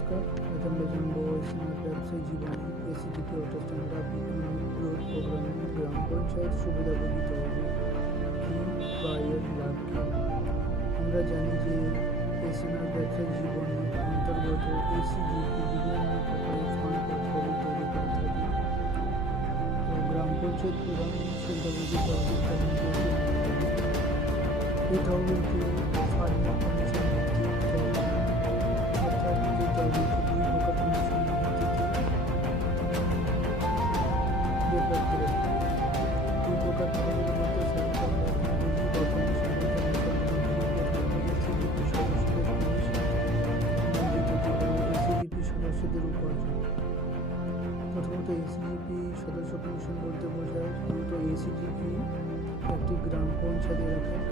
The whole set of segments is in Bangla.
নমস্কার, আজ আমরা জানবো এসএমএর ব্যবসায়ী জীবনে এসিডিপি অর্থাৎ স্ট্যান্ড আপ ইকোনমিক গ্রোথ প্রোগ্রামে গ্রাম পঞ্চায়েত সুবিধাভোগী তহবিল কি বা এর লাভ কি। আমরা জানি যে এসএমএর ব্যবসায়ী জীবনে অন্তর্গত এসিজিপি বিভিন্ন প্রকারের ফান্ড বা তহবিল তৈরি করে থাকে। তো গ্রাম পঞ্চায়েত প্রধান সুবিধাভোগী তহবিল তার মধ্যে এই তহবিলটি ফান্ড কমিশন ভিত্তিক তহবিল, অর্থাৎ এই তহবিলটি দুই প্রকার কমিশন ভিত্তিতে ডেভেলপ করে থাকে। দুই প্রকার তহবিলের মধ্যে সাধারণত আমরা এখন বুঝি বা কমিশন বলতে এসিজিপি সদস্যদের কমিশন এবং দ্বিতীয়টি হল এসিজিপি সদস্যদের উপার্জন। প্রথমত এসিজিপি সদস্য কমিশন বলতে বোঝায় মূলত এসিজিপি একটি গ্রাম পঞ্চায়েত এলাকায়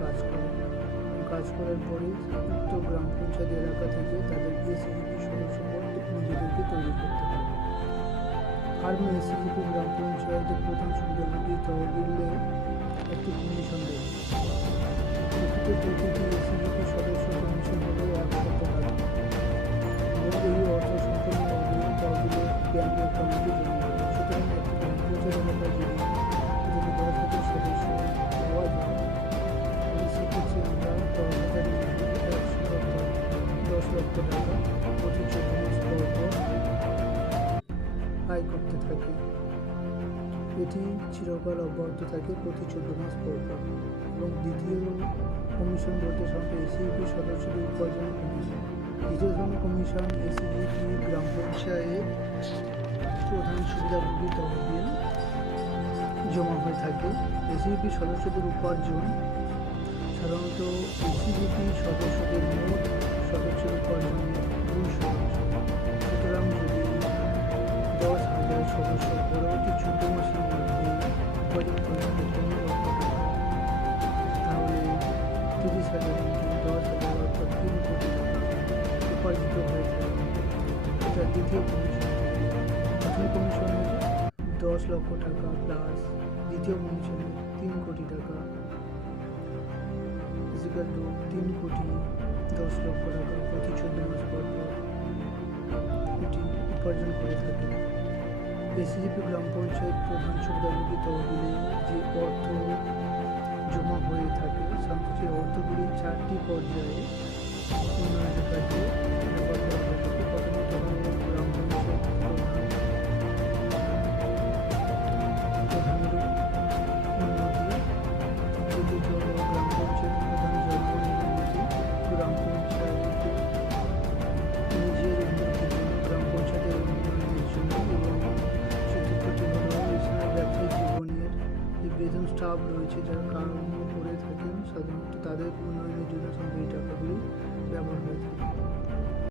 কাজ করার পরে উক্ত গ্রাম পঞ্চায়েত এলাকা থেকে তাদের এসিজিপি সদস্য পদ নিজেদেরকে তৈরি করতে হবে। আর এসিজিপি গ্রাম পঞ্চায়েতের প্রধান সুবিধাভোগী তহবিলে একটি কমিশন রয়েছে। প্রতিটি এসিজিপি সদস্য কমিশন হল 1,000 টাকা এবং এই অর্থ সম্পূর্ণ তহবিলে ব্যাংক অ্যাকাউন্টে জমা হবে। সুতরাং একটি গ্রাম পঞ্চায়েত এলাকায় যদি 10,000 সদস্য পাওয়া যায়, সেক্ষেত্রে আমরা 10 লক্ষ টাকা প্রতি 14 মাস পর পর আয় করতে থাকে। এটি চিরকাল অব্যাহত থাকে প্রতি 14 মাস পর পর। এবং দ্বিতীয় কমিশন বলতে সাধারণত এসিজিপি সদস্যদের উপার্জন কমিশন। দ্বিতীয় ধরনের কমিশন এসিজিপি গ্রাম পঞ্চায়েত প্রধান সুবিধাভোগী তহবিল জমা হয়ে থাকে। এসিজিপি সদস্যদের উপার্জন সাধারণত এসিজিপি সদস্যদের মোট সদস্যের উপার্জনের 2%। সুতরাং যদি 10,000 সদস্য পরবর্তী 14 মাসের মধ্যে উপার্জন করে থাকে 15 লক্ষ টাকা, তাহলে 30,000 ইন্টু 10,000 অর্থাৎ 3 কোটি টাকা উপার্জিত হয়ে থাকে। এটা দ্বিতীয় কমিশন। প্রথম কমিশনে 10 লক্ষ টাকা প্লাস দ্বিতীয় কমিশনে 3 কোটি টাকা ইজিক্যাল টু 3 কোটি 10 লক্ষ টাকা প্রতি 14 মাস পর পর এটি উপার্জন করে থাকে। এসিজিপি গ্রাম পঞ্চায়েত প্রধান সুবিধাভোগী তহবিলে যে অর্থ জমা হয়ে থাকে, সাধারণত সেই অর্থগুলি 4টি পর্যায়ে উন্নয়নের কাজে ব্যবহার করা হয়ে থাকে। প্রথমত হল গ্রাম পঞ্চায়েত প্রধানের উন্নতি, দ্বিতীয়ত হল গ্রাম পঞ্চায়েত প্রধান জনগণের উন্নতি, গ্রাম পঞ্চায়েত নিজের উন্নতির জন্য, গ্রাম পঞ্চায়েতের উন্নয়নের জন্য, এবং চতুর্থটি হল এছাড়া ব্যবসায়ী জীবনের যে বেতন স্টাফ রয়েছে যারা কর্ম করে থাকেন সাধারণত তাদের উন্নয়নের জন্য এই টাকাগুলি ব্যবহার হয়ে থাকে।